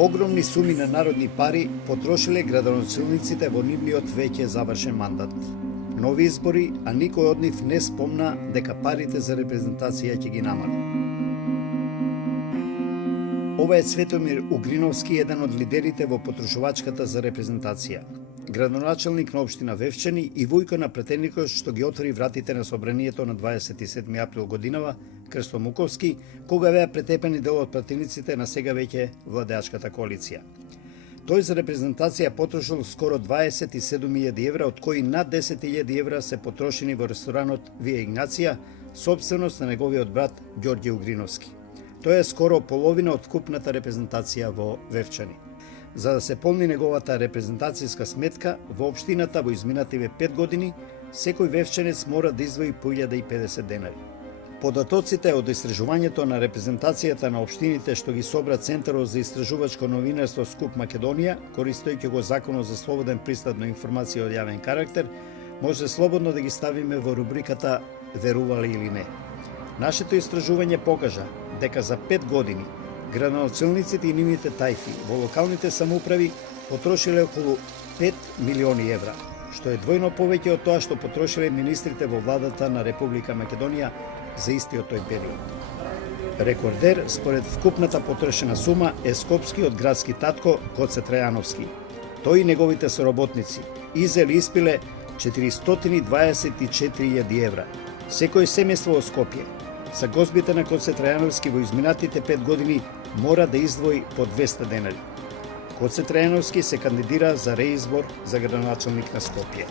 Огромни суми на народни пари потрошиле градоначалниците во нивниот веќе завршен мандат. Нови избори, а никој од нив не спомна дека парите за репрезентација ќе ги намали. Ова е Светомир Угриновски, еден од лидерите во потрошувачката за репрезентација. Градоначалник на општина Вевчани и Вујко на претеникот што ги отвори вратите на собранието на 27 април годинава, Крсто Муковски, кога беа претепени дел од пратениците на сега веќе владеачката коалиција. Тој за репрезентација потрошил скоро 27.000 евра, од кои над 10.000 евра се потрошени во ресторанот Вија Игнација, собственост на неговиот брат Ѓорѓе Угриновски. Тоа е скоро половина од купната репрезентација во Вевчани. За да се полни неговата репрезентацијска сметка, во општината во изминативе 5 години, секој вевчанец мора да издвои по 1050 денари. Податоците од истражувањето на репрезентацијата на општините што ги собра Центарот за истражувачко новинарство СКУП Македонија, користејќи го Законот за слободен пристап на информација од јавен карактер, може слободно да ги ставиме во рубриката верували или не. Нашето истражување покажа дека за 5 години градоначалниците и нивните тајфи во локалните самоуправи потрошиле околу 5 милиони евра, што е двојно повеќе од тоа што потрошиле министрите во владата на Република Македонија за истиот тој период. Рекордер според вкупната потрошена сума е скопскиот градски татко Гоце Трајановски. Тој и неговите соработници изели испиле 424.000 евра. Секој семејство во Скопје за гозбите на Гоце Трајановски во изминатите 5 години мора да издвои по 200 денари. Гоце Трајановски се кандидира за реизбор за градоначалник на Скопје.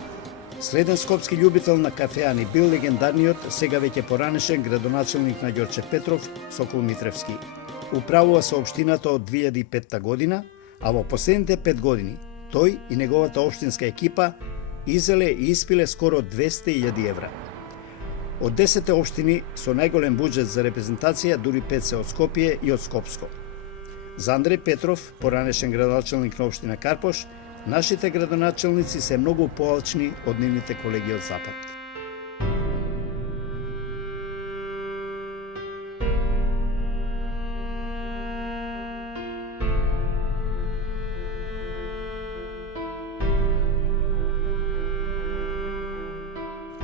Следен скопски љубител на кафеани бил легендарниот, сега веќе поранешен градоначалник на Ѓорче Петров, Сокол Митревски. Управува со општината од 2005 година, а во последните 5 години тој и неговата општинска екипа изеле и испиле скоро 200.000 евра. Од 10 општини со најголем буџет за репрезентација, дури 5 се од Скопје и од Скопско. За Андреј Петров, поранешен градоначалник на општина Карпош, нашите градоначалници се многу поалчни од нивните колеги од Запад.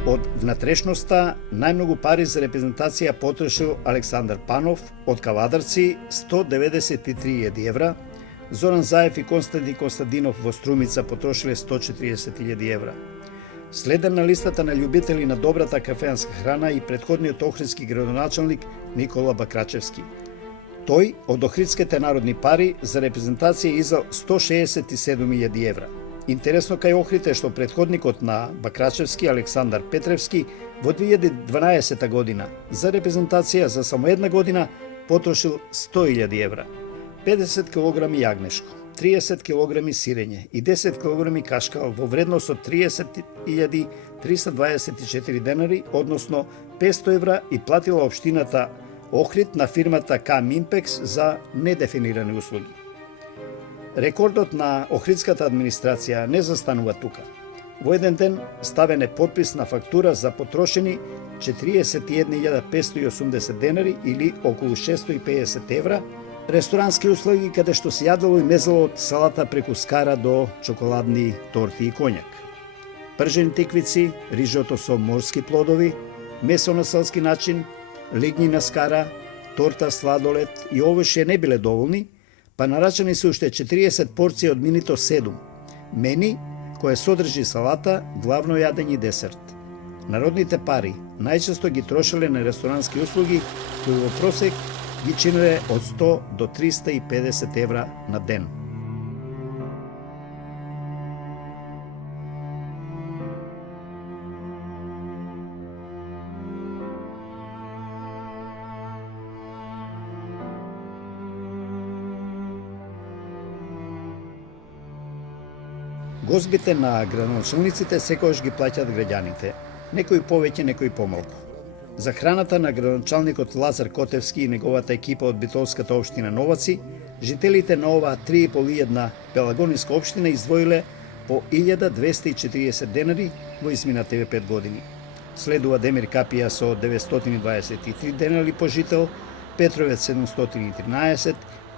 Од внатрешноста, најмногу пари за репрезентација потрошил Александар Панов, од Кавадарци 193.000 евра, Зоран Заев и Константин Константинов во Струмица потрошиле 140.000 евра. Следен на листата на љубители на добрата кафеанска храна и претходниот охридски градоначалник Никола Бакрачевски. Тој од охридските народни пари за репрезентација изел 167.000 евра. Интересно кај Охрид е што претходникот на Бакрачевски, Александар Петревски, во 2012 година за репрезентација за само една година потрошил 100.000 евра. 50 кг јагнешко, 30 кг сирење и 10 кг кашкал во вредност од 30.324 денари, односно 500 евра, и платила општината Охрид на фирмата К Мимпекс за недефинирани услуги. Рекордот на охридската администрација не застанува тука. Во еден ден ставен е подпис на фактура за потрошени 41.580 денари или околу 650 евра, ресторански услуги каде што се јадело и мезело од салата преку скара до чоколадни торти и коњак. Пржени тиквици, рижото со морски плодови, месо на селски начин, лигњи на скара, торта, сладолед и овоше не биле доволни, па нарачани се уште 40 порции од минито 7, мени кое содржи салата, главно јадење и десерт. Народните пари најчесто ги трошеле на ресторански услуги, кои во просек ги чинеле од 100 до 350 евра на ден. Гозбите на градоначалниците секогаш ги плаќаат граѓаните, некои повеќе, некои помалку. За храната на градоначалникот Лазар Котевски и неговата екипа од битолската општина Новаци, жителите на оваа 3.500 пелагонинска општина издвоиле по 1240 денари во изминативе 5 години. Следува Демир Капија со 923 денари по жител, Петровец 713,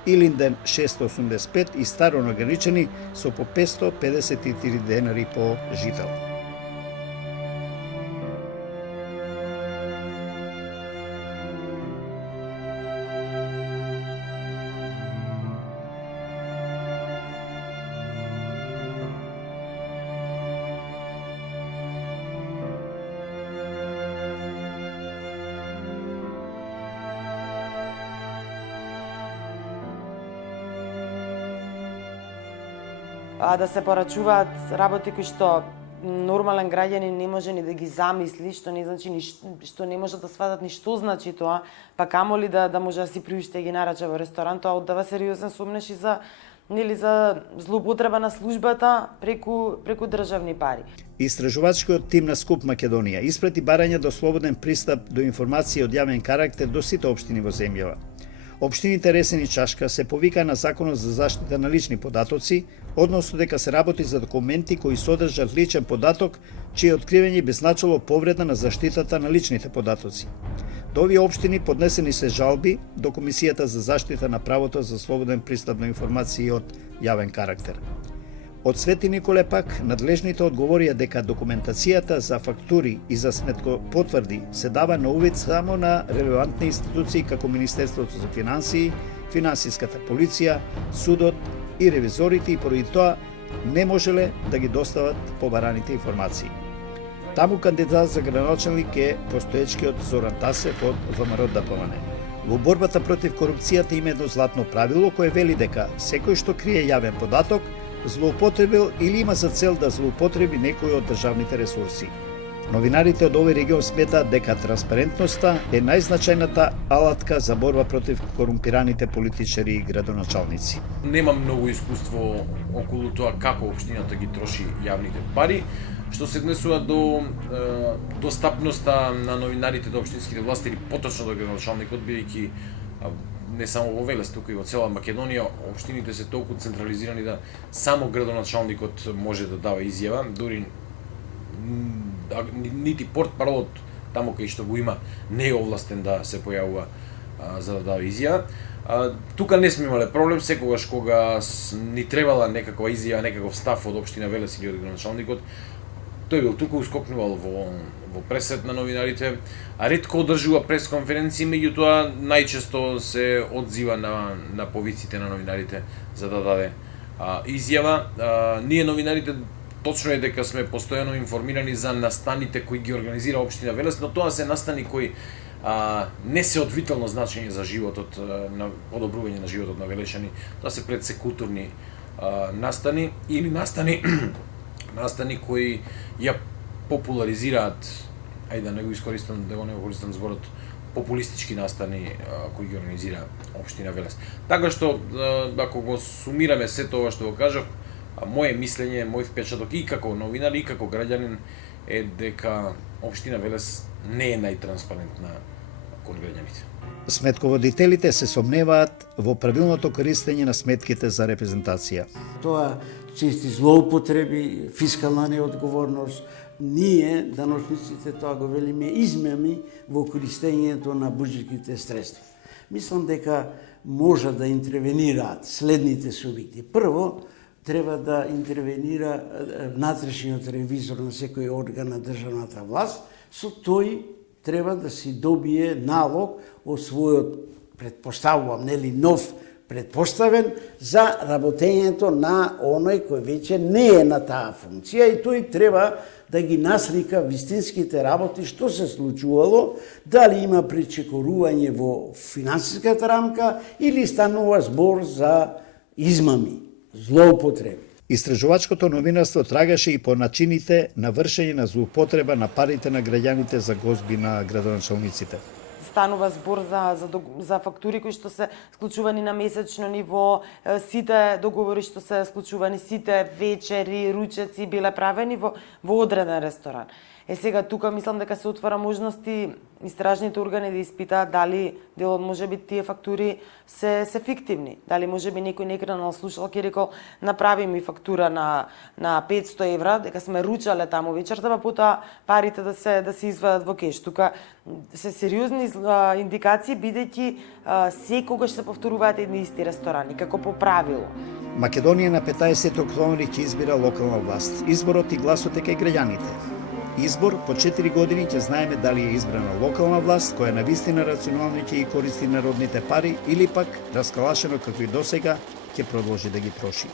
Илинден 685 и Старо Ограничени со по 553 денари по жител. Да се порачуваат работи кои што нормален граѓанин не може ни да ги замисли, што не значи што не може да сватат ни што значи тоа, па камоли да може да си приушти ги нарача во ресторан, тоа оддава сериозен сумнеш и за за злоупотреба на службата преку државни пари. Истражувачкиот тим на Скуп Македонија испрати барања до слободен пристап до информации од јавен карактер до сите општини во земјава. Општините Ресен и Чашка се повика на Законот за заштита на лични податоци, односно дека се работи за документи кои содржат личен податок, чие откривање би значило повреда на заштитата на личните податоци. До овие општини поднесени се жалби до Комисијата за заштита на правото за слободен пристап до информации од јавен карактер. Од Свети Николе пак, надлежните одговорија дека документацијата за фактури и за сметкопотврди се дава на увид само на релевантни институции како Министерството за финансии, Финансиската полиција, судот и ревизорите и поради тоа не можеле да ги достават побараните информации. Таму кандидат за градоначалник е постоечкиот Зоран Тасев од ВМРО ДПМН. Во борбата против корупцијата има едно златно правило кое вели дека секој што крие јавен податок злоупотребил или има за цел да злоупотреби некој од државните ресурси. Новинарите од овој регион сметаат дека транспарентноста е најзначајната алатка за борба против корумпираните политичари и градоначалници. Немам многу искуство околу тоа како општината ги троши јавните пари, што се однесува до достапноста на новинарите до општинските власти или поточно до градоначалникот, бидејќи не само во Велес, туку и во цела Македонија, општините се толку централизирани да само градоначалникот може да дава изјава, дури нити портпаролот таму кај што го има не е овластен да се појавува за да дава изјава. Тука не сме имале проблем, секогаш кога ни требала некаква изјава, некаков став од општина Велес или од градоначалникот, тој бил тука, ускокнувал во пресет на новинарите, а ретко одржува пресконференции, меѓутоа најчесто се одзива на повиците на новинарите за да даде изјава. Ние новинарите точно е дека сме постојано информирани за настаните кои ги организира општина Велес, но тоа се настани кои не се од витално значење за животот, на подобрување на животот на велешани. Тоа се пред се културни настани или настани кои ја популаризираат, ајде да не го користам зборот, популистички настани кои ги организира општина Велес. Така што ако го сумираме се тоа што го кажав, моje мислење, мој впечаток и како новинар и како граѓанин е дека општина Велес не е најтранспарентна кон граѓаните. Сметководителите се сомневаат во правилното користење на сметките за репрезентација. Тоа чести злоупотреби, фискална неодговорност, ние, даночниците, тоа го велиме, измами во користењето на буџетските средства. Мислам дека може да интервенираат следните субјекти. Прво, треба да интервенира внатрешниот ревизор на секој орган на државната власт, со тој треба да си добие налог од својот, предпоставувам, нели, нов предпоставен за работењето на оној кој веќе не е на таа функција и тој треба да ги наслика вистинските работи, што се случувало, дали има пречекорување во финансиската рамка или станува збор за измами, злоупотреби. Истражувачкото новинарство трагаше и по начините на вршење на злоупотреба на парите на граѓаните за гозби на градоначалниците. Станува збор за фактури кои што се склучувани на месечно ниво, сите договори што се склучувани, сите вечери, ручеци биле правени во одреден ресторан. Сега тука мислам дека се отвара можности истражните органи да испитаат дали дел од можеби тие фактури се фиктивни. Дали можеби некој некранал слушалки рекол направи ми фактура на 500 евра, дека сме ручале таму вечерта, па потоа парите да се извадат во кеш. Тука се сериозни индикации бидејќи секогаш се повторуваат едни исти ресторани како по правило. Македонија на 15 октомври ќе избира локална власт. Изборот и гласот е кај граѓаните. Избор по 4 години ќе знаеме дали е избрана локална власт која навистина рационално ќе ги користи народните пари или пак раскалашено како и досега ќе продолжи да ги троши.